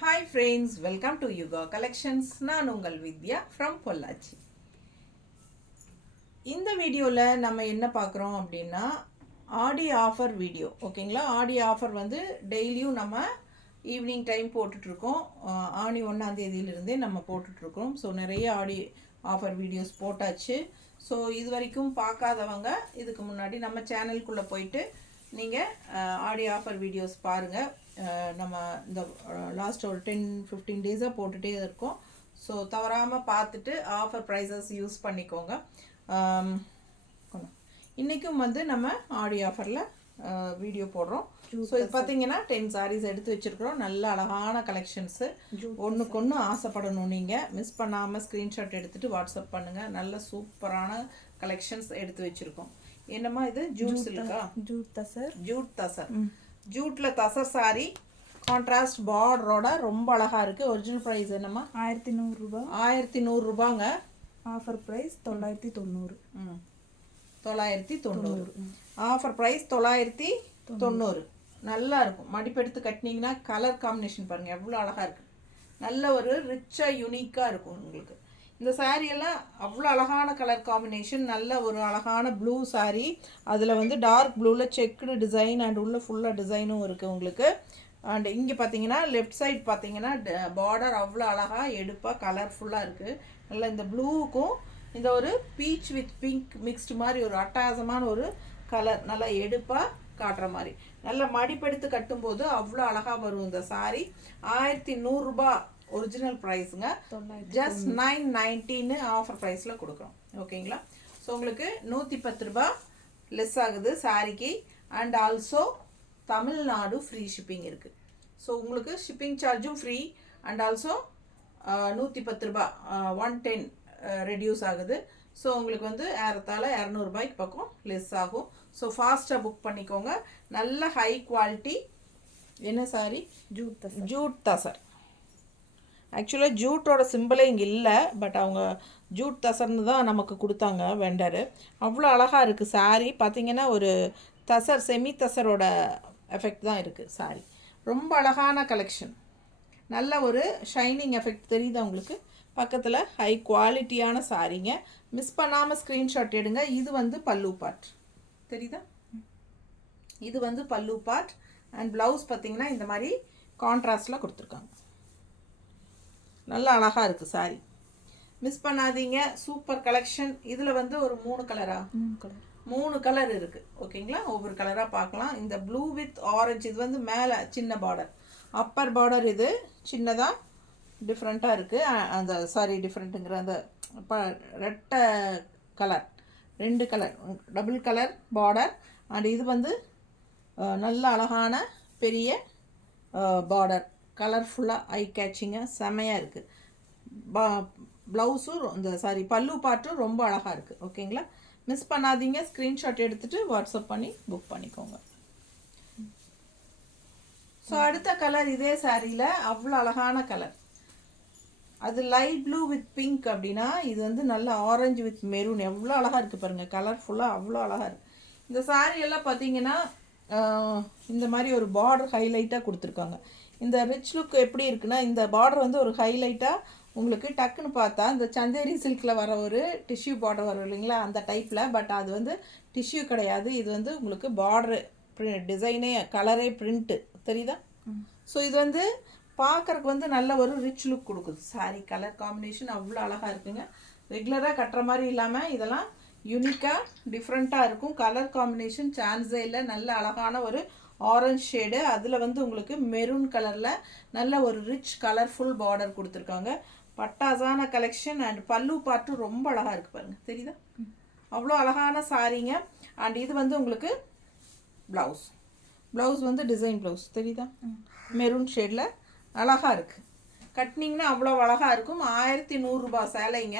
Hi friends, welcome to Yuga Collections. நான் உங்கள் வித்யா from Pollachi. இந்த வீடியோவில் நம்ம என்ன பார்க்குறோம் அப்படின்னா ஆடி ஆஃபர் வீடியோ. ஓகேங்களா? ஆடி ஆஃபர் வந்து டெய்லியும் நம்ம ஈவினிங் டைம் போட்டுட்ருக்கோம். ஆணி 1ஆம் தேதியிலிருந்தே நம்ம போட்டுட்ருக்கோம். ஸோ நிறைய ஆடி ஆஃபர் வீடியோஸ் போட்டாச்சு. ஸோ இது வரைக்கும் பார்க்காதவங்க இதுக்கு முன்னாடி நம்ம சேனலுக்குள்ளே போயிட்டு நீங்கள் ஆடி ஆஃபர் வீடியோஸ் பாருங்கள். நம்ம இந்த லாஸ்ட் ஒரு 10-15 டேஸாக போட்டுகிட்டே இருக்கோம். ஸோ தவறாமல் பார்த்துட்டு ஆஃபர் ப்ரைஸஸ் யூஸ் பண்ணிக்கோங்க. இன்றைக்கும் வந்து நம்ம ஆடி ஆஃபரில் வீடியோ போடுறோம். ஸோ இது பார்த்தீங்கன்னா 10 sarees எடுத்து வச்சுருக்குறோம். நல்ல அழகான கலெக்ஷன்ஸு. ஒன்றுக்கு ஒன்று ஆசைப்படணும். நீங்கள் மிஸ் பண்ணாமல் ஸ்க்ரீன்ஷாட் எடுத்துகிட்டு வாட்ஸ்அப் பண்ணுங்கள். நல்ல சூப்பரான கலெக்ஷன்ஸ் எடுத்து வச்சுருக்கோம். என்னம்மா இது Jude Chilika? Jude tussar. ஜூட்டில் tussar sorry contrast பார்டரோட ரொம்ப அழகாக இருக்குது. ஒரிஜினல் ப்ரைஸ் என்னம்மா? 1100 ரூபா. 1100 ரூபாங்க. Offer price 990. 990. Offer price 990. நல்லா இருக்கும். மடிப்பெடுத்து கட்டினீங்கன்னா கலர் காம்பினேஷன் பாருங்கள் எவ்வளோ அழகாக இருக்குது. நல்ல ஒரு ரிச்சாக யூனிக்காக இருக்கும் உங்களுக்கு. இந்த சாரியெல்லாம் அவ்வளோ அழகான கலர் காம்பினேஷன். நல்ல ஒரு அழகான ப்ளூ சாரீ. அதில் வந்து டார்க் ப்ளூவில் செக்குடு டிசைன் அண்ட் உள்ள ஃபுல்லாக டிசைனும் இருக்குது உங்களுக்கு. அண்ட் இங்கே பார்த்தீங்கன்னா லெஃப்ட் சைட் பார்த்தீங்கன்னா பார்டர் அவ்வளோ அழகாக எடுப்பாக கலர்ஃபுல்லாக இருக்குது. நல்ல இந்த ப்ளூவுக்கும் இந்த ஒரு பீச் வித் பிங்க் மிக்ஸ்டு மாதிரி ஒரு அட்டகாசமான ஒரு கலர் நல்லா எடுப்பாக காட்டுற மாதிரி நல்ல மடிப்பெடுத்து கட்டும்போது அவ்வளோ அழகாக வரும் இந்த சாரீ. 1100 ரூபா ஒரிஜினல் ப்ரைஸுங்க. ஜஸ்ட் 990 ஆஃபர் ப்ரைஸில் கொடுக்குறோம். ஓகேங்களா? ஸோ உங்களுக்கு 110 ரூபா லெஸ் ஆகுது சாரிக்கு. And also Tamil Nadu free shipping இருக்குது. ஸோ உங்களுக்கு ஷிப்பிங் சார்ஜும் ஃப்ரீ. அண்ட் ஆல்சோ 110 ரூபா 110 ரெடியூஸ் ஆகுது. ஸோ உங்களுக்கு வந்து ஏறத்தாழ 200 ரூபாய்க்கு பக்கம் லெஸ் ஆகும். ஸோ ஃபாஸ்ட்டாக புக் பண்ணிக்கோங்க. நல்ல ஹை குவாலிட்டி. என்ன சாரி? ஜூட் தசர். ஆக்சுவலாக ஜூட்டோட சிம்பிளே இங்கே இல்லை. பட் அவங்க ஜூட் தசர்னு தான் நமக்கு கொடுத்தாங்க வெண்டரு. அவ்வளோ அழகாக இருக்குது சாரீ. பார்த்திங்கன்னா ஒரு தசர் செமி தசரோட எஃபெக்ட் தான் இருக்குது சாரீ. ரொம்ப அழகான கலெக்ஷன். நல்ல ஒரு ஷைனிங் எஃபெக்ட் தெரியுதா உங்களுக்கு? பக்கத்தில் ஹை குவாலிட்டியான சாரீங்க. மிஸ் பண்ணாமல் ஸ்க்ரீன்ஷாட் எடுங்க. இது வந்து பல்லு பார்ட் தெரியுதா? இது வந்து பல்லு பார்ட். அண்ட் ப்ளவுஸ் பார்த்திங்கன்னா இந்த மாதிரி கான்ட்ராஸ்டில் கொடுத்துருக்காங்க. நல்லா அழகாக இருக்குது சாரீ. மிஸ் பண்ணாதீங்க. Super collection. இதில் வந்து ஒரு 3 கலரா? 3 கலர் இருக்குது. ஓகேங்களா? ஒவ்வொரு கலராக பார்க்கலாம். இந்த ப்ளூ வித் ஆரஞ்சு இது வந்து மேலே சின்ன பார்டர். அப்பர் பார்டர் இது சின்னதாக டிஃப்ரெண்ட்டாக இருக்குது. அந்த சாரி டிஃப்ரெண்ட்டுங்கிற அந்த ரெட்டை colour 2 colour double colour border. And இது வந்து நல்ல அழகான பெரிய பார்டர். கலர்ஃபுல்லாக ஐ கேட்சிங்காக செமையாக இருக்குது. ப்ளவுஸும் இந்த சாரி பல்லு பார்ட்டும் ரொம்ப அழகாக இருக்குது. ஓகேங்களா? மிஸ் பண்ணாதீங்க. ஸ்க்ரீன்ஷாட் எடுத்துகிட்டு வாட்ஸ்அப் பண்ணி புக் பண்ணிக்கோங்க. ஸோ அடுத்த கலர் இதே சாரியில் அவ்வளோ அழகான கலர். அது லைட் ப்ளூ வித் பிங்க் அப்படின்னா இது வந்து நல்ல ஆரஞ்சு வித் மெரூன். எவ்வளோ அழகாக இருக்குது பாருங்கள். கலர்ஃபுல்லாக அவ்வளோ அழகாக இருக்குது. இந்த சாரியெல்லாம் பார்த்தீங்கன்னா இந்த மாதிரி ஒரு பார்டர் ஹைலைட்டாக கொடுத்துருக்காங்க. இந்த ரிச் லுக் எப்படி இருக்குன்னா இந்த பார்டர் வந்து ஒரு ஹைலைட்டாக உங்களுக்கு டக்குன்னு பார்த்தா இந்த சந்தேரி சில்கில் வர ஒரு டிஷ்யூ பார்டர் வரும் இல்லைங்களா? அந்த டைப்பில். பட் அது வந்து டிஷ்யூ கிடையாது. இது வந்து உங்களுக்கு பார்டரு டிசைனே கலரே பிரிண்ட்டு தெரியுதா? ஸோ இது வந்து பார்க்குறக்கு வந்து நல்ல ஒரு ரிச் லுக் கொடுக்குது. சாரி கலர் காம்பினேஷன் அவ்வளோ அழகாக இருக்குங்க. ரெகுலராக கட்டுற மாதிரி இல்லாமல் இதெல்லாம் யூனிக்காக டிஃப்ரெண்ட்டாக இருக்கும். கலர் காம்பினேஷன் சான்ஸே இல்லை. நல்ல அழகான ஒரு ஆரஞ்ச் ஷேடு. அதில் வந்து உங்களுக்கு மெரூன் கலரில் நல்ல ஒரு ரிச் கலர்ஃபுல் பார்டர் கொடுத்துருக்காங்க. பட்டாசான கலெக்ஷன். அண்ட் பல்லு பார்ட்டும் ரொம்ப அழகாக இருக்குது பாருங்கள். தெரியுதா? அவ்வளோ அழகான சாரீங்க. அண்ட் இது வந்து உங்களுக்கு ப்ளவுஸ் வந்து டிசைன் ப்ளவுஸ் தெரியுதா? மெரூன் ஷேடில் அழகாக இருக்குது. கட்டினீங்கன்னா அவ்வளோ அழகாக இருக்கும். 1100 ரூபா சேலைங்க.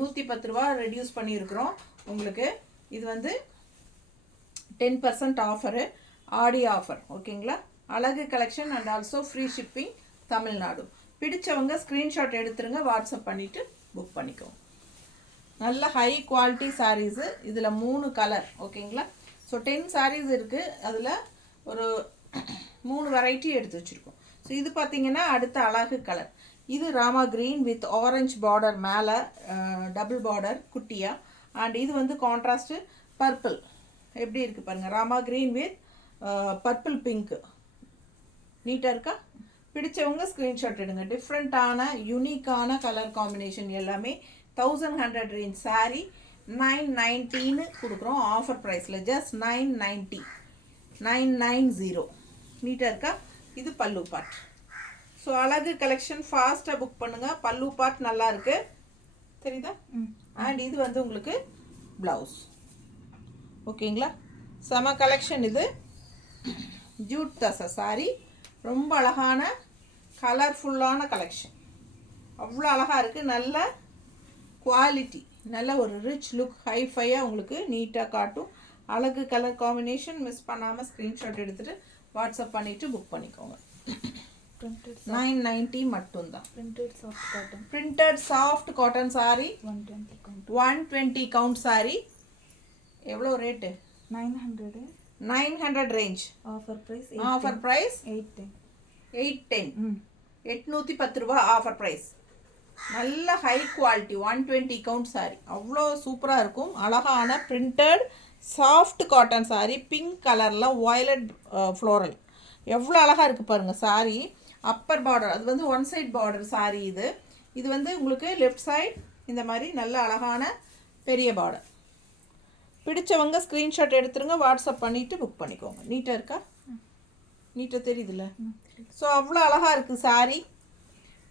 110 ரூபா ரெடியூஸ் பண்ணியிருக்கிறோம் உங்களுக்கு. இது வந்து 10% ஆஃபரு. ஆடி ஆஃபர். ஓகேங்களா? அழகு collection. And also free shipping Tamil Nadu. பிடிச்சவங்க ஸ்க்ரீன்ஷாட் எடுத்துருங்க. வாட்ஸ்அப் பண்ணிவிட்டு புக் பண்ணிக்கோங்க. நல்ல ஹை குவாலிட்டி சாரீஸு. இதில் 3 கலர். ஓகேங்களா? ஸோ 10 சாரீஸ் இருக்குது. அதில் ஒரு 3 வெரைட்டி எடுத்து வச்சுருக்கோம். ஸோ இது பார்த்தீங்கன்னா அடுத்த அழகு கலர். இது Rama green with orange border, மேலே டபுள் பார்டர் குட்டியாக. அண்ட் இது வந்து கான்ட்ராஸ்ட்டு பர்பிள். எப்படி இருக்குது பாருங்கள், Rama green with purple pink. நீட்டாக இருக்கா? பிடிச்சவங்க ஸ்க்ரீன்ஷாட் எடுங்க. டிஃப்ரெண்ட்டான யூனிக்கான கலர் காம்பினேஷன் எல்லாமே 1100 ரேஞ்ச் சாரீ 990 கொடுக்குறோம் ஆஃபர் ப்ரைஸில். ஜஸ்ட் 990, 990. நீட்டாக இருக்கா? இது பல்லு பார்ட். ஸோ அழகு கலெக்ஷன் ஃபாஸ்ட்டாக புக் பண்ணுங்கள். பல்லு பார்ட் நல்லா இருக்குது, தெரியுதா? அண்ட் இது வந்து உங்களுக்கு ப்ளவுஸ். ஓகேங்களா? செம கலெக்ஷன் இது. ஜூட் தசை சாரி, ரொம்ப அழகான கலர்ஃபுல்லான கலெக்ஷன். அவ்வளோ அழகாக இருக்குது. நல்ல குவாலிட்டி, நல்ல ஒரு ரிச் லுக், ஹைஃபையாக உங்களுக்கு நீட்டாக காட்டும். அழகு கலர் காம்பினேஷன் மிஸ் பண்ணாமல் ஸ்க்ரீன்ஷாட் எடுத்துகிட்டு வாட்ஸ்அப் பண்ணிவிட்டு புக் பண்ணிக்கோங்க. 990 மட்டும்தான். Printed soft cotton saree 120 count saree. எவ்வளோ ரேட்டு? 900 ரேஞ்ச். Offer price 810. 810 ரூபா ஆஃபர் ப்ரைஸ். நல்ல ஹை குவாலிட்டி 120 கவுண்ட் சாரி. அவ்வளோ சூப்பராக இருக்கும். அழகான printed soft cotton saree, pink கலரில் வயலட் ஃப்ளோரல். எவ்வளோ அழகாக இருக்குது பாருங்கள் சாரி. அப்பர் பார்டர், அது வந்து ஒன் சைட் பார்டர் சாரி. இது வந்து உங்களுக்கு லெஃப்ட் சைட் இந்த மாதிரி நல்ல அழகான பெரிய பார்டர். பிடிச்சவங்க ஸ்க்ரீன்ஷாட் எடுத்துருங்க, வாட்ஸ்அப் பண்ணிவிட்டு புக் பண்ணிக்கோங்க. நீட்டாக இருக்கா? நீட்டாக தெரியுதுல்ல? ஸோ அவ்வளோ அழகாக இருக்குது சாரி.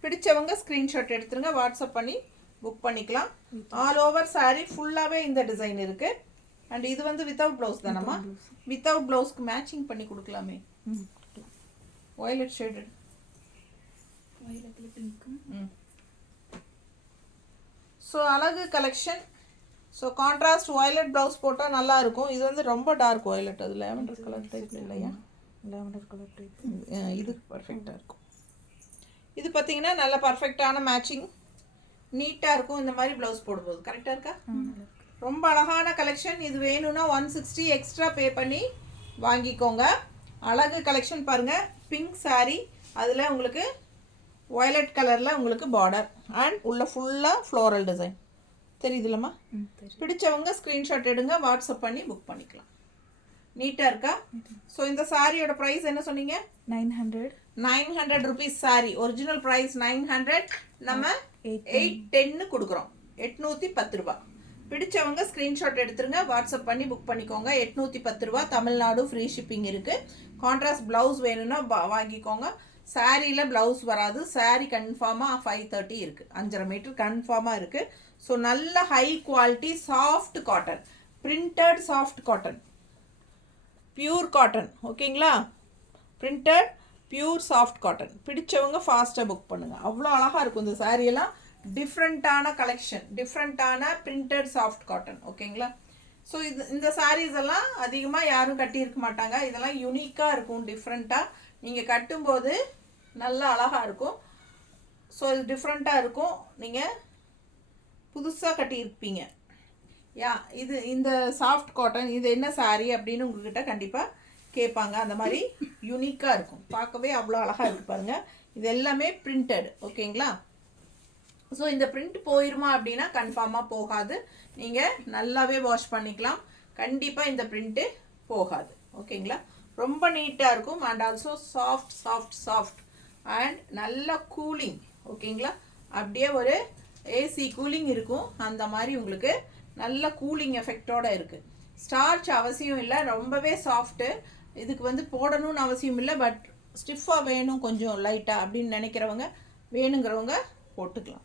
பிடிச்சவங்க ஸ்க்ரீன்ஷாட் எடுத்துருங்க, வாட்ஸ்அப் பண்ணி புக் பண்ணிக்கலாம். ஆல் ஓவர் சாரி ஃபுல்லாகவே இந்த டிசைன் இருக்குது. அண்ட் இது வந்து வித்தவுட் ப்ளவுஸ் தானம்மா? வித்தவுட் ப்ளவுஸ்க்கு மேட்சிங் பண்ணி கொடுக்கலாமே. Violet shaded. ஸோ அழகு collection. So contrast violet blouse போட்டால் நல்லா இருக்கும். இது வந்து ரொம்ப டார்க் வயலட், அது லேவண்டர் கலர் டைப்பில் இல்லையா? Lavender colour type. இது பர்ஃபெக்டாக இருக்கும். இது பார்த்தீங்கன்னா நல்ல பர்ஃபெக்டான மேட்சிங், நீட்டாக இருக்கும். இந்த மாதிரி ப்ளவுஸ் போடும்போது கரெக்டாக இருக்கா? ரொம்ப அழகான கலெக்ஷன். இது வேணும்னா 160 எக்ஸ்ட்ரா பே பண்ணி வாங்கிக்கோங்க. அழகு கலெக்ஷன் பாருங்கள். பிங்க் சாரீ, அதில் உங்களுக்கு வயலட் கலரில் உங்களுக்கு பார்டர் அண்ட் உள்ள ஃபுல்லாக ஃப்ளோரல் டிசைன் தெரியுதுல்லம்மா? பிடிச்சவங்க ஸ்க்ரீன்ஷாட் எடுங்க, வாட்ஸ்அப் பண்ணி புக் பண்ணிக்கலாம். நீட்டாக இருக்கா? ஸோ இந்த சாரியோட ப்ரைஸ் என்ன சொன்னீங்க? 900 ருபீஸ் சாரி. ஒரிஜினல் ப்ரைஸ் 900, நம்ம 810 கொடுக்குறோம். 810 ரூபா. பிடிச்சவங்க ஸ்க்ரீன்ஷாட் எடுத்துருங்க, வாட்ஸ்அப் பண்ணி புக் பண்ணிக்கோங்க. 810 ரூபா. தமிழ்நாடு ஃப்ரீ ஷிப்பிங் இருக்குது. கான்ட்ராஸ்ட் ப்ளவுஸ் வேணும்னா வாங்கிக்கோங்க. சாரியில் ப்ளவுஸ் வராது. சாரி கன்ஃபார்மாக 530 இருக்குது. 5.5 மீட்டர் கன்ஃபார்மாக இருக்குது. ஸோ நல்ல high quality soft cotton, printed soft cotton, pure cotton. ஓகேங்களா? Printed pure soft cotton. பிடிச்சவங்க ஃபாஸ்ட்டாக புக் பண்ணுங்கள். அவ்வளோ அழகாக இருக்கும் இந்த சாரியெல்லாம். டிஃப்ரெண்ட்டான கலெக்ஷன், டிஃப்ரெண்ட்டான பிரிண்டட் சாஃப்ட் காட்டன். ஓகேங்களா? ஸோ இந்த சாரீஸ் எல்லாம் அதிகமாக யாரும் கட்டியிருக்க மாட்டாங்க. இதெல்லாம் யூனிக்காக இருக்கும், டிஃப்ரெண்ட்டாக. நீங்கள் கட்டும்போது நல்லா அழகாக இருக்கும். ஸோ இது டிஃப்ரெண்ட்டாக இருக்கும். நீங்கள் புதுசாக கட்டியிருப்பீங்க. இது இந்த சாஃப்ட் காட்டன், இது என்ன சாரீ அப்படின்னு உங்கள்கிட்ட கண்டிப்பாக கேட்பாங்க. அந்த மாதிரி யூனிக்காக இருக்கும். பார்க்கவே அவ்வளோ அழகாக இருக்குது பாருங்கள். இது எல்லாமே பிரிண்டட். ஓகேங்களா? ஸோ இந்த பிரிண்ட் போயிருமா அப்படின்னா கன்ஃபார்மாக போகாது. நீங்கள் நல்லாவே வாஷ் பண்ணிக்கலாம். கண்டிப்பாக இந்த பிரிண்ட்டு போகாது. ஓகேங்களா? ரொம்ப நீட்டாக இருக்கும். And also soft soft soft and நல்ல கூலிங். ஓகேங்களா? அப்படியே ஒரு ஏசி கூலிங் இருக்கும். அந்த மாதிரி உங்களுக்கு நல்ல கூலிங் எஃபெக்டோடு இருக்குது. ஸ்டார்ச் அவசியம் இல்லை, ரொம்பவே சாஃப்ட்டு. இதுக்கு வந்து போடணும்னு அவசியம் இல்லை. பட் ஸ்டிஃபாக வேணும் கொஞ்சம் லைட்டாக அப்படின்னு நினைக்கிறவங்க, வேணுங்கிறவங்க போட்டுக்கலாம்.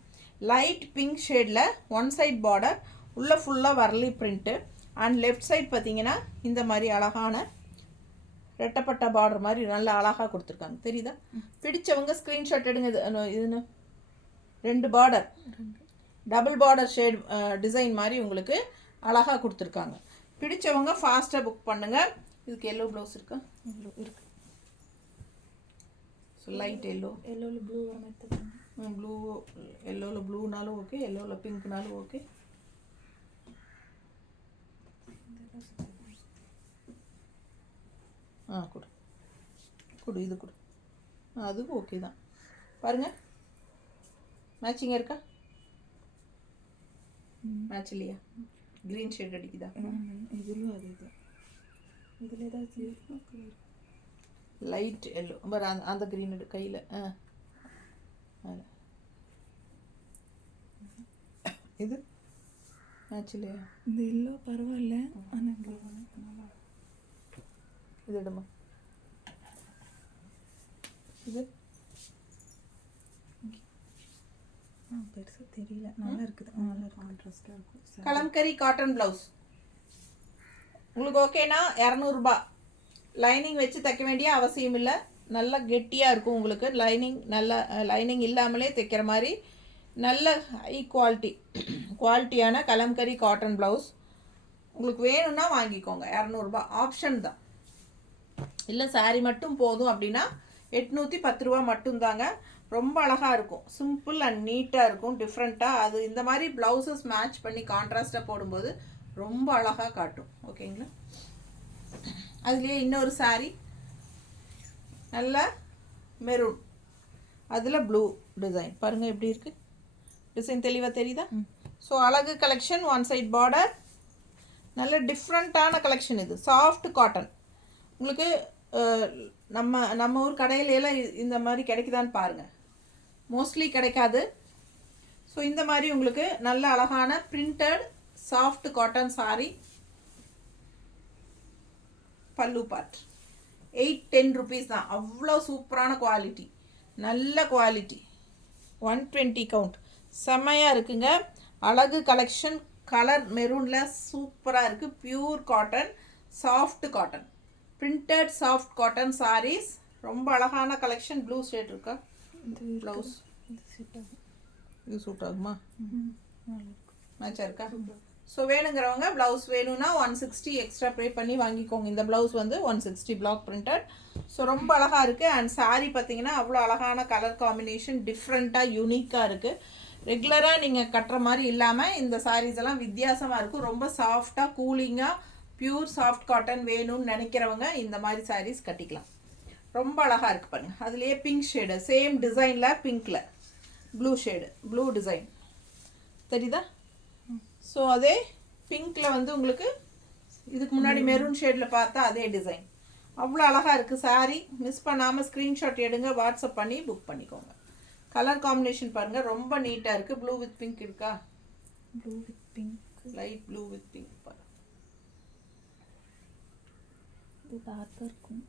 லைட் பிங்க் ஷேடில் ஒன் சைட் பார்டர், உள்ள ஃபுல்லாக வரலி பிரிண்ட்டு. அண்ட் லெஃப்ட் சைட் பார்த்தீங்கன்னா இந்த மாதிரி அழகான ரெட்டப்பட்ட பார்டர் மாதிரி நல்லா அழகாக கொடுத்துருக்காங்க. தெரியுதா? பிடிச்சவங்க ஸ்க்ரீன்ஷாட் எடுங்க. இதுன்னு 2 border, double border shade design மாதிரி உங்களுக்கு அழகாக கொடுத்துருக்காங்க. பிடிச்சவங்க ஃபாஸ்ட்டாக புக் பண்ணுங்கள். இதுக்கு எல்லோ ப்ளவுஸ் இருக்கா? எல்லோ இருக்குது. ஸோ லைட் எல்லோவில் ப்ளூ ப்ளூ, எல்லோவில் ப்ளூனாலும் ஓகே, எல்லோவில் பிங்க்னாலும் ஓகே. கொடு கொடு, இது கொடு. அதுவும் ஓகே தான் பாருங்கள். மேட்சிங்காக இருக்கா? மேட்ச் இல்லையா? க்ரீன் ஷேட் அடிக்குதா? இதுலையும் அது இது இதில் ஏதாச்சும் லைட் எல்லோ பட் அந்த க்ரீன் கையில் இது மேட்ச் இல்லையா? இந்த எல்லோ பரவாயில்ல, ஆனால் இது எடுமா. இது பெருசாக தெரியல. நல்லா இருக்குது, நல்லா இருக்கு, கான்ட்ராஸ்டாக இருக்கும். கலம்கரி காட்டன் ப்ளவுஸ் உங்களுக்கு ஓகேனா 200 லைனிங் வச்சு தைக்க வேண்டிய அவசியம் இல்லை. நல்லா கெட்டியாக இருக்கும் உங்களுக்கு. நல்லா லைனிங் இல்லாமலே தைக்கிற மாதிரி நல்ல ஹை குவாலிட்டியான கலம்கரி காட்டன் ப்ளவுஸ் உங்களுக்கு வேணும்னா வாங்கிக்கோங்க. 200 ஆப்ஷன் தான். இல்லை சாரீ மட்டும் போதும் அப்படின்னா 810 ரூபா மட்டும்தாங்க. ரொம்ப அழகாக இருக்கும், சிம்பிள் அண்ட் நீட்டாக இருக்கும், டிஃப்ரெண்ட்டாக. அது இந்த மாதிரி ப்ளவுசஸ் மேட்ச் பண்ணி கான்ட்ராஸ்ட்டாக போடும்போது ரொம்ப அழகாக காட்டும். ஓகேங்களா? அதுலேயே இன்னொரு சாரீ நல்ல மெரூன், அதில் ப்ளூ டிசைன் பாருங்கள் எப்படி இருக்குது. டிசைன் தெளிவாக தெரியுதா? ஸோ அழகு கலெக்ஷன், ஒன் சைட் பார்டர், நல்ல டிஃப்ரெண்ட்டான கலெக்ஷன். இது சாஃப்ட் காட்டன். உங்களுக்கு நம்ம ஊர் கடையிலெல்லாம் இந்த மாதிரி கிடைக்குதான்னு பாருங்கள். மோஸ்ட்லி கிடைக்காது. ஸோ இந்த மாதிரி உங்களுக்கு நல்ல அழகான பிரிண்டட் சாஃப்ட் காட்டன் சாரீ. பல்லு பார்ட் 810 rupees தான். அவ்வளோ சூப்பரான குவாலிட்டி, நல்ல குவாலிட்டி. 120 கவுண்ட், செம்மையாக இருக்குங்க. அழகு கலெக்ஷன், கலர் மெரூனில் சூப்பராக இருக்குது. Pure cotton, soft cotton, printed soft cotton sarees. ரொம்ப அழகான கலெக்ஷன். ப்ளூ ஷேட் இருக்கா? ப்ளவுஸ் இது சூட் ஆகுமா? மேட்சாக இருக்கா? ஸோ வேணுங்கிறவங்க ப்ளவுஸ் வேணும்னா 160 எக்ஸ்ட்ரா பே பண்ணி வாங்கிக்கோங்க. இந்த ப்ளவுஸ் வந்து 160 பிளாக் பிரிண்டட். ஸோ ரொம்ப அழகாக இருக்குது. அண்ட் சாரீ பார்த்தீங்கன்னா அவ்வளோ அழகான கலர் காம்பினேஷன், டிஃப்ரெண்ட்டாக யூனிக்காக இருக்குது. ரெகுலராக நீங்கள் கட்டுற மாதிரி இல்லாமல் இந்த சாரீஸ் எல்லாம் வித்தியாசமாக இருக்கும். ரொம்ப சாஃப்டாக கூலிங்காக பியூர் சாஃப்ட் காட்டன் வேணும்னு நினைக்கிறவங்க இந்த மாதிரி சாரீஸ் கட்டிக்கலாம். ரொம்ப அழகாக இருக்குது பாருங்கள். அதுலேயே பிங்க் ஷேடு, சேம் டிசைனில் பிங்க்கில் ப்ளூ ஷேடு, ப்ளூ டிசைன் தெரியுதா? ஸோ அதே பிங்க்கில் வந்து உங்களுக்கு இதுக்கு முன்னாடி மெரூன் ஷேடில் பார்த்தா அதே டிசைன். அவ்வளோ அழகாக இருக்குது சாரீ. மிஸ் பண்ணாமல் ஸ்க்ரீன்ஷாட் எடுங்க, வாட்ஸ்அப் பண்ணி புக் பண்ணிக்கோங்க. கலர் காம்பினேஷன் பாருங்கள், ரொம்ப நீட்டாக இருக்குது. ப்ளூ வித் பிங்க் இருக்கா? Blue with pink, light blue with pink பாருங்கள். இது டார்க்காக இருக்கும்,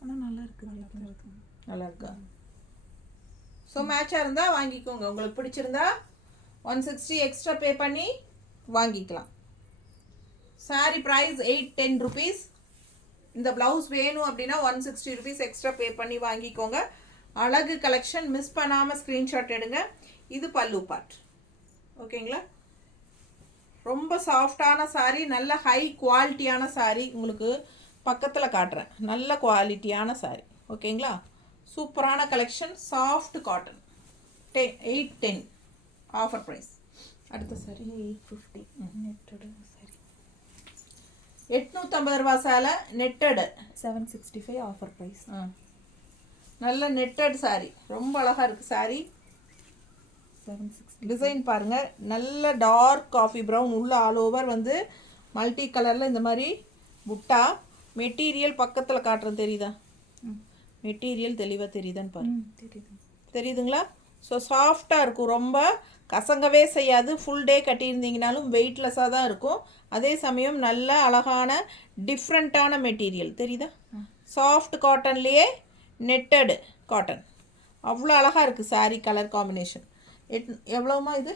ஆனால் நல்லா இருக்குது. நல்லா இருக்கு, நல்லா இருக்கா? ஸோ மேட்சாக இருந்தால் வாங்கிக்கோங்க. உங்களுக்கு பிடிச்சிருந்தா 160 எக்ஸ்ட்ரா பே பண்ணி வாங்கிக்கலாம். Saree price 810 rupees. இந்த ப்ளவுஸ் வேணும் அப்படின்னா 160 rupees எக்ஸ்ட்ரா பே பண்ணி வாங்கிக்கோங்க. அழகு கலெக்ஷன், மிஸ் பண்ணாமல் ஸ்க்ரீன்ஷாட் எடுங்க. இது பல்லு பார்ட். ஓகேங்களா? ரொம்ப சாஃப்டான சாரீ, நல்ல ஹை குவாலிட்டியான சாரீ. உங்களுக்கு பக்கத்தில் காட்டுறேன். நல்ல குவாலிட்டியான சாரீ. ஓகேங்களா? சூப்பரான collection, soft cotton. 810 offer price. அடுத்த சாரி 850 நெட்டடு சாரி. 850 ரூபா சேலை நெட்டடு 765 ஆஃபர் ப்ரைஸ். நல்ல நெட்டட் சாரி, ரொம்ப அழகாக இருக்குது சாரி. 760 டிசைன் பாருங்கள், நல்ல டார்க் காஃபி ப்ரௌன், உள்ள ஆல் ஓவர் வந்து மல்டி கலரில் இந்த மாதிரி புட்டா. மெட்டீரியல் பக்கத்தில் காட்டுறது தெரியுதா? மெட்டீரியல் தெளிவாக தெரியுதான்னு பாருங்கள். தெரியுதுங்களா? ஸோ சாஃப்டாக இருக்கும், ரொம்ப கசங்கவே செய்யாது. ஃபுல் டே கட்டியிருந்தீங்கனாலும் வெயிட்லெஸ்ஸாக தான் இருக்கும். அதே சமயம் நல்ல அழகான டிஃப்ரெண்ட்டான மெட்டீரியல் தெரியுதா? சாஃப்ட் காட்டன்லேயே நெட்டடு காட்டன். அவ்வளோ அழகாக இருக்குது சாரீ கலர் காம்பினேஷன். எவ்வளோமா இது?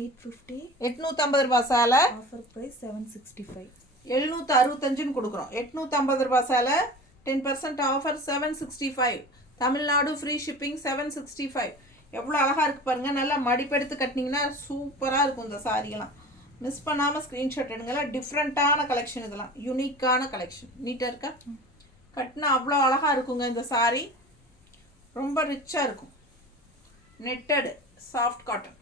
850. 850 ரூபா சேலை. Offer price 765. 765ன்னு கொடுக்குறோம். 850 ரூபா சேலை, 10% ஆஃபர் 765. Tamil Nadu free shipping 765. எவ்வளோ அழகாக இருக்குது பாருங்கள். நல்லா மடிப்பெடுத்து கட்டினீங்கன்னா சூப்பராக இருக்கும் இந்த சாரியெல்லாம். மிஸ் பண்ணாமல் ஸ்க்ரீன்ஷாட் எடுங்களா. டிஃப்ரெண்ட்டான கலெக்ஷன், இதெல்லாம் யூனிக்கான கலெக்ஷன். நீட்டாக இருக்கா? கட்டினா அவ்வளோ அழகாக இருக்குங்க இந்த சாரீ. ரொம்ப ரிச்சாக இருக்கும். Netted soft cotton.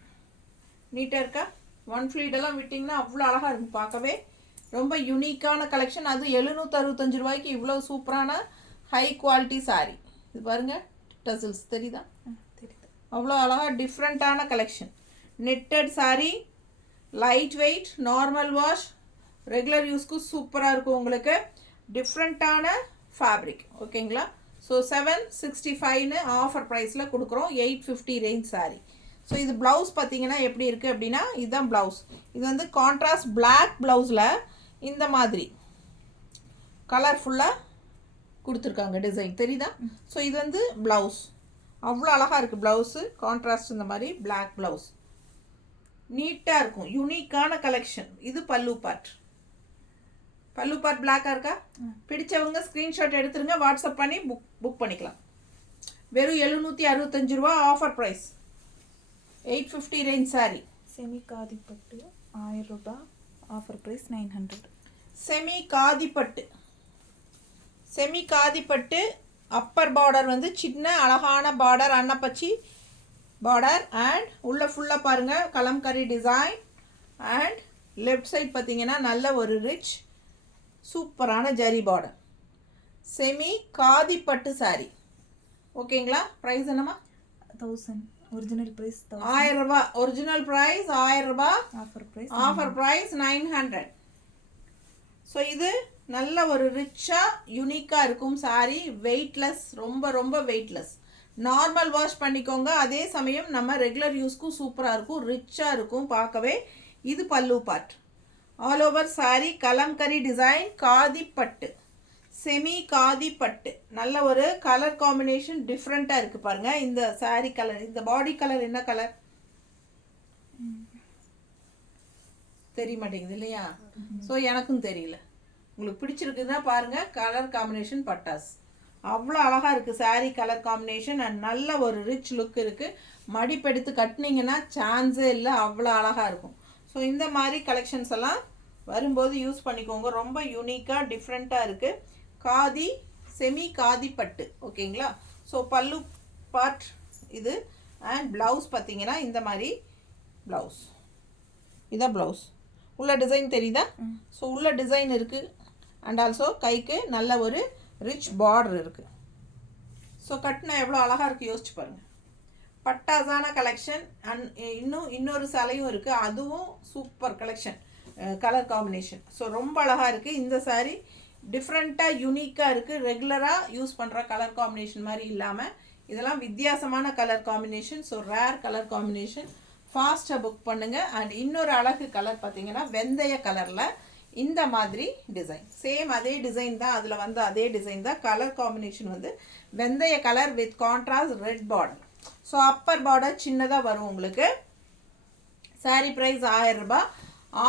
நீட்டாக இருக்கா? ஒன் ஃப்ளீடெல்லாம் விட்டிங்கன்னா அவ்வளோ அழகாக இருக்கும் பார்க்கவே. ரொம்ப யூனிக்கான கலெக்ஷன். அது 765 ரூபாய்க்கு இவ்வளோ சூப்பரான ஹை குவாலிட்டி saree. இது பாருங்க டசில்ஸ் தெரியுதா, தெரியுது. அவ்வளோ அழகாக டிஃப்ரெண்ட்டான collection. Netted saree, light weight, normal wash, regular யூஸ்க்கு சூப்பராக இருக்கும் உங்களுக்கு. டிஃப்ரெண்ட்டான ஃபேப்ரிக் ஓகேங்களா. ஸோ 765ன்னு ஆஃபர் ப்ரைஸில் கொடுக்குறோம். 850 ரேஞ்ச் saree. ஸோ இது ப்ளவுஸ் பார்த்தீங்கன்னா எப்படி இருக்குது அப்படின்னா, இதுதான் ப்ளவுஸ். இது வந்து கான்ட்ராஸ்ட் பிளாக் ப்ளவுஸில் இந்த மாதிரி கலர்ஃபுல்லாக கொடுத்துருக்காங்க டிசைன் தெரியுதா. ஸோ இது வந்து ப்ளவுஸ் அவ்வளோ அழகாக இருக்குது. ப்ளவுஸு கான்ட்ராஸ்ட் இந்த மாதிரி பிளாக் ப்ளவுஸ் நீட்டாக இருக்கும். யூனிக்கான கலெக்ஷன். இது பல்லு பார்ட். பல்லு பார்ட் பிளாக்காக இருக்கா, பிடிச்சவங்க ஸ்க்ரீன்ஷாட் எடுத்துருங்க, வாட்ஸ்அப் பண்ணி புக் பண்ணிக்கலாம். வெறும் 765 ரூபா offer price. 850 range saree. Semi காதிப்பட்டு 1000 ரூபாய் ஆஃபர் ப்ரைஸ் 900. செமி காதிப்பட்டு. செமி காதிப்பட்டு அப்பர் பார்டர் வந்து சின்ன அழகான பார்டர், அன்னப்பச்சி பார்டர். அண்ட் உள்ள ஃபுல்லாக பாருங்கள் Kalamkari design. And left side பார்த்தீங்கன்னா நல்ல ஒரு ரிச் சூப்பரான ஜரி பார்டர். செமி காதிப்பட்டு saree ஓகேங்களா. ப்ரைஸ் என்னம்மா? 1000. ஒரிஜினல் ப்ரைஸ் 1000 ரூபா. ஒரிஜினல் ப்ரைஸ் 1000 ரூபா. Offer price 900. ஸோ இது நல்ல ஒரு ரிச்சாக யூனிக்காக இருக்கும் saree. வெயிட்லெஸ், ரொம்ப ரொம்ப வெயிட்லெஸ். நார்மல் வாஷ் பண்ணிக்கோங்க. அதே சமயம் நம்ம ரெகுலர் யூஸ்க்கும் சூப்பராக இருக்கும், ரிச்சாக இருக்கும் பார்க்கவே. இது பல்லு part. All over saree kalamkari design, khadi பட்டு, செமி காதி பட்டு. நல்ல ஒரு கலர் காம்பினேஷன் டிஃப்ரெண்ட்டாக இருக்குது பாருங்கள். இந்த saree கலர், இந்த பாடி கலர் என்ன கலர் தெரிய மாட்டேங்குது இல்லையா. ஸோ எனக்கும் தெரியல. உங்களுக்கு பிடிச்சிருக்குதுன்னா பாருங்கள். கலர் காம்பினேஷன் பட்டாஸ் அவ்வளோ அழகாக இருக்குது saree கலர் காம்பினேஷன். அண்ட் நல்ல ஒரு ரிச் லுக் இருக்குது. மடிப்பெடுத்து கட்டினீங்கன்னா சான்ஸே இல்லை, அவ்வளோ அழகாக இருக்கும். ஸோ இந்த மாதிரி கலெக்ஷன்ஸ் எல்லாம் வரும்போது யூஸ் பண்ணிக்கோங்க. ரொம்ப யூனிக்காக டிஃப்ரெண்ட்டாக இருக்குது. காதி, செமி காதி பட்டு ஓகேங்களா. ஸோ பல்லு பார்ட் இது. அண்ட் ப்ளவுஸ் பார்த்தீங்கன்னா இந்த மாதிரி ப்ளவுஸ். இதான் ப்ளவுஸ். உள்ள டிசைன் தெரியுதா. ஸோ உள்ள டிசைன் இருக்குது. அண்ட் ஆல்சோ கைக்கு நல்ல ஒரு ரிச் பார்டர் இருக்குது. ஸோ கட்டினா எவ்வளோ அழகாக இருக்குது யோசிச்சு பாருங்கள். பட்டாசான கலெக்ஷன். அண்ட் இன்னொரு சேலையும் இருக்குது, அதுவும் super collection, colour combination. So ரொம்ப அழகாக இருக்குது இந்த saree. டிஃப்ரெண்ட்டாக யூனிக்காக இருக்குது. ரெகுலராக யூஸ் பண்ணுற கலர் காம்பினேஷன் மாதிரி இல்லாமல் இதெல்லாம் வித்தியாசமான colour combination. So rare colour combination. ஃபாஸ்ட்டாக புக் பண்ணுங்கள். அண்ட் இன்னொரு அழகு கலர் பார்த்தீங்கன்னா வெந்தய கலரில் இந்த மாதிரி டிசைன். சேம் அதே டிசைன் தான், அதில் வந்து அதே டிசைன் தான். கலர் காம்பினேஷன் வந்து வெந்தய colour with contrast red border. So Appar border சின்னதாக வரும் உங்களுக்கு. saree ப்ரைஸ் 1000 ரூபாய்.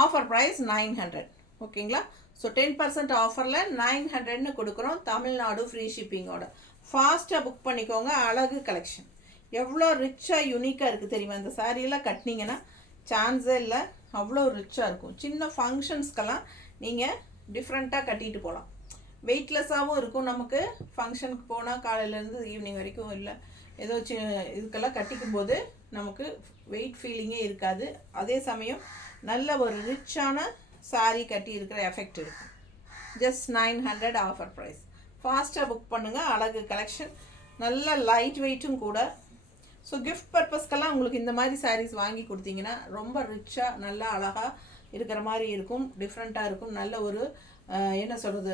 ஆஃபர் ப்ரைஸ் 900 ஓகேங்களா. ஸோ 10% ஆஃபரில் 900ன்னு கொடுக்குறோம். தமிழ்நாடு ஃப்ரீ ஷிப்பிங்கோட. ஃபாஸ்ட்டாக புக் பண்ணிக்கோங்க. அழகு கலெக்ஷன் எவ்வளோ ரிச்சாக யூனிக்காக இருக்குது தெரியுமா. இந்த சாரியெல்லாம் கட்டினீங்கன்னா சான்ஸே இல்லை, அவ்வளோ ரிச்சாக இருக்கும். சின்ன ஃபங்க்ஷன்ஸ்க்கெல்லாம் நீங்கள் டிஃப்ரெண்ட்டாக கட்டிட்டு போகலாம். வெயிட்லெஸ்ஸாகவும் இருக்கும். நமக்கு ஃபங்க்ஷனுக்கு போனால் காலையிலேருந்து ஈவினிங் வரைக்கும் இல்லை ஏதோ இதுக்கெல்லாம் கட்டிக்கும் போது நமக்கு வெயிட் ஃபீலிங்கே இருக்காது. அதே சமயம் நல்ல ஒரு ரிச்சான saree கட்டி இருக்கிற எஃபெக்ட் இருக்கும். Just 900 offer price. ஃபாஸ்ட்டாக புக் பண்ணுங்கள். அழகு கலெக்ஷன், நல்ல லைட் வெயிட்டும் கூட. ஸோ கிஃப்ட் பர்பஸ்க்கெல்லாம் உங்களுக்கு இந்த மாதிரி sarees வாங்கி கொடுத்தீங்கன்னா ரொம்ப ரிச்சாக நல்லா அழகாக இருக்கிற மாதிரி இருக்கும். டிஃப்ரெண்ட்டாக இருக்கும். நல்ல ஒரு என்ன சொல்கிறது,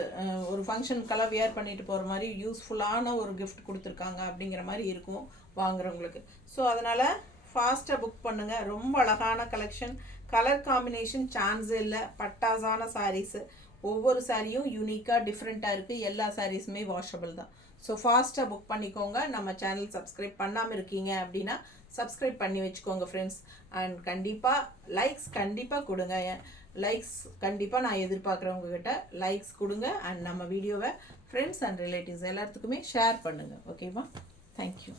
ஒரு ஃபங்க்ஷனுக்கெல்லாம் வியர் பண்ணிட்டு போகிற மாதிரி யூஸ்ஃபுல்லான ஒரு கிஃப்ட் கொடுத்துருக்காங்க அப்படிங்கிற மாதிரி இருக்கும் வாங்குறவங்களுக்கு. ஸோ அதனால் ஃபாஸ்ட்டாக புக் பண்ணுங்கள். ரொம்ப அழகான கலெக்ஷன், கலர் காம்பினேஷன் சான்ஸே இல்லை. பட்டாசான சாரீஸு. ஒவ்வொரு சாரியும் யூனிக்காக டிஃப்ரெண்ட்டாக இருக்குது. எல்லா சாரீஸுமே வாஷபிள் தான். ஸோ ஃபாஸ்ட்டாக புக் பண்ணிக்கோங்க. நம்ம சேனல் சப்ஸ்கிரைப் பண்ணாமல் இருக்கீங்க அப்படின்னா சப்ஸ்கிரைப் பண்ணி வச்சுக்கோங்க ஃப்ரெண்ட்ஸ். அண்ட் கண்டிப்பாக லைக்ஸ் கண்டிப்பாக கொடுங்க. லைக்ஸ் கண்டிப்பாக நான் எதிர்பார்க்குறேன் உங்ககிட்ட. லைக்ஸ் கொடுங்க. அண்ட் நம்ம வீடியோவை ஃப்ரெண்ட்ஸ் அண்ட் ரிலேட்டிவ்ஸ் எல்லாத்துக்குமே ஷேர் பண்ணுங்கள். ஓகேவா? தேங்க்யூ.